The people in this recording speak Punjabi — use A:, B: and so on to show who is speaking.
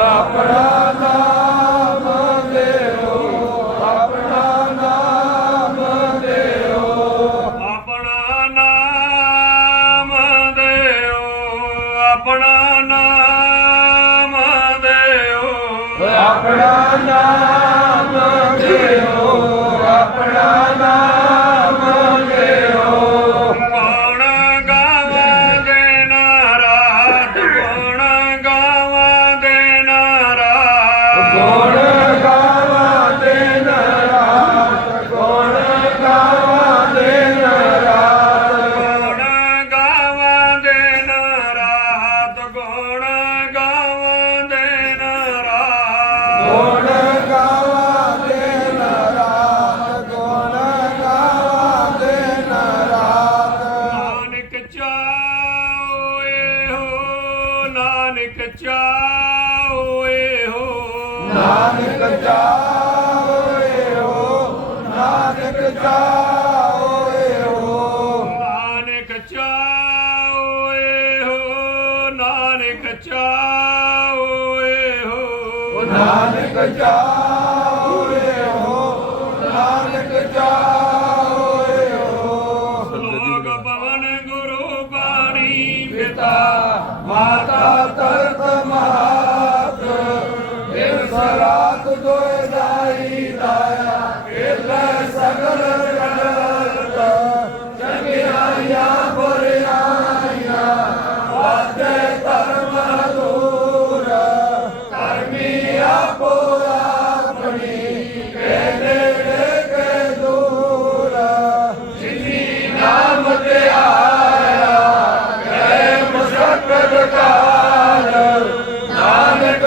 A: ਆਪਣਾ ਨਾਮ ਦਿਓ ਆਪਣਾ ਨਾਮ ਦਿਓ।
B: ਆਪਣਾ ਨਾਮ ਦਿਓ ਆਪਣਾ ਨਾਮ ਦਿਓ
A: ਆਪਣਾ ਨਾਮ
B: ਨਾਨਕ ਚਾਏ ਹੋ ਨਾਨਕ ਚਾਏ
A: ਨਾਨਕ ਜਾਓਏ ਹੋ ਨਾਨਕ ਜਾਓਏ ਹੋ।
B: ਨਾਨਕ ਜਾਓਏ ਹੋ ਨਾਨਕ ਜਾਓਏ ਹੋ।
A: ਨਾਨਕ ਜਾਓਏ ਹੋ ਨਾਨਕ ਜਾਓਏ ਹੋ।
B: ਲੋਕ ਪਵਨ ਗੁਰੂ ਬਾਣੀ ਪਿਤਾ ਮਾ
A: ਰਾਤ ਦੋਏ ਦਾਈ ਦਾਇਆ, ਕੇਲੇ ਸਗਲ ਜਗਤ ਚੰਗਿਆਈਆਂ ਬੁਰਿਆਈਆਂ ਵਾਦੇ ਧਰਮ ਦੂਰ ਕਰਮੀ ਆਪੋ ਆਪਣੀ, ਕੇਲੇ ਕੇ ਦੂਰ। ਜਿਨੀ ਨਾਮ ਤੇ ਆਇਆ ਗਏ ਮੁਸ਼ਕਲ ਕਾਲ। ਨਾਨਕ